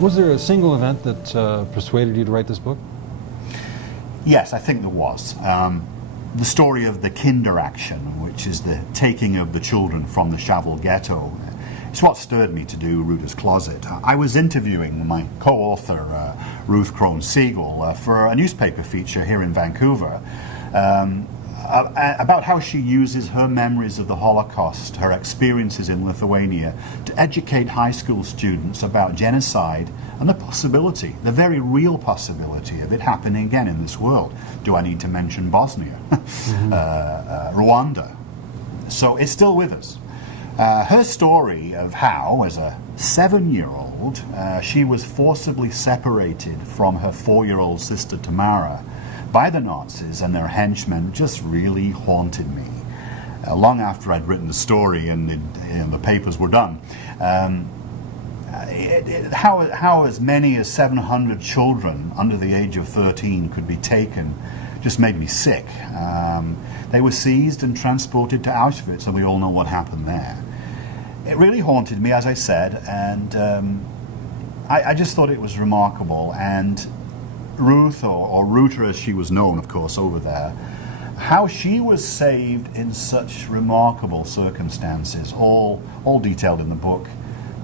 Was there a single event that persuaded you to write this book? Yes, I think there was. The story of the Kinder action, which is the taking of the children from the Shavel ghetto, it's what stirred me to do Ruta's Closet. I was interviewing my co-author, Ruta Kron for a newspaper feature here in Vancouver, about how she uses her memories of the Holocaust, her experiences in Lithuania, to educate high school students about genocide and the possibility, the very real possibility of it happening again in this world. Do I need to mention Bosnia? Rwanda? So it's still with us. Her story of how, as a 7-year-old, she was forcibly separated from her 4-year-old sister Tamara by the Nazis and their henchmen just really haunted me. Long after I'd written the story and the papers were done, how as many as 700 children under the age of 13 could be taken just made me sick. They were seized and transported to Auschwitz, and we all know what happened there. It really haunted me, as I said, and I just thought it was remarkable. And Ruth, or Ruta as she was known, of course, over there, how she was saved in such remarkable circumstances, all detailed in the book,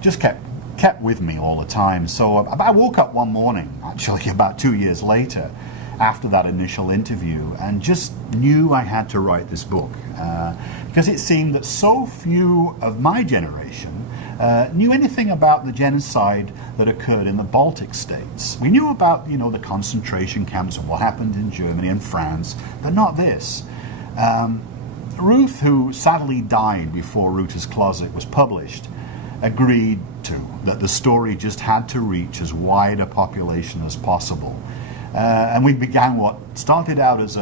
just kept with me all the time. So I woke up one morning, actually about 2 years later, after that initial interview, and just knew I had to write this book, because it seemed that so few of my generation knew anything about the genocide that occurred in the Baltic states. We knew about, the concentration camps and what happened in Germany and France, but not this. Ruth, who sadly died before Ruta's Closet was published, agreed that the story just had to reach as wide a population as possible. And we began what started out as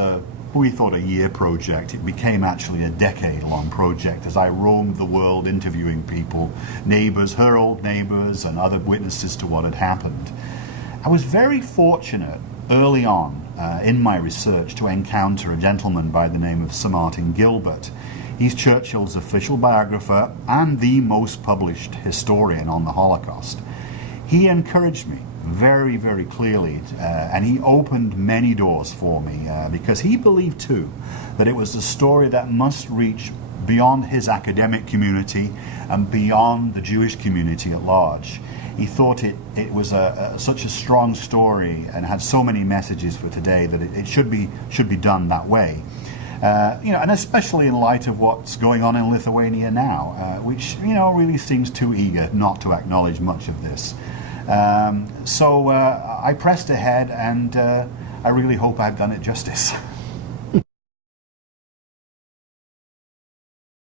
we thought a year project. It became actually a decade-long project as I roamed the world interviewing people, neighbors, her old neighbors, and other witnesses to what had happened. I was very fortunate early on in my research to encounter a gentleman by the name of Sir Martin Gilbert. He's Churchill's official biographer and the most published historian on the Holocaust. He encouraged me very, very clearly, and he opened many doors for me, because he believed too that it was a story that must reach beyond his academic community and beyond the Jewish community at large. He thought it was such a strong story and had so many messages for today that it should be done that way. And especially in light of what's going on in Lithuania now, which really seems too eager not to acknowledge much of this. So I pressed ahead, and I really hope I've done it justice.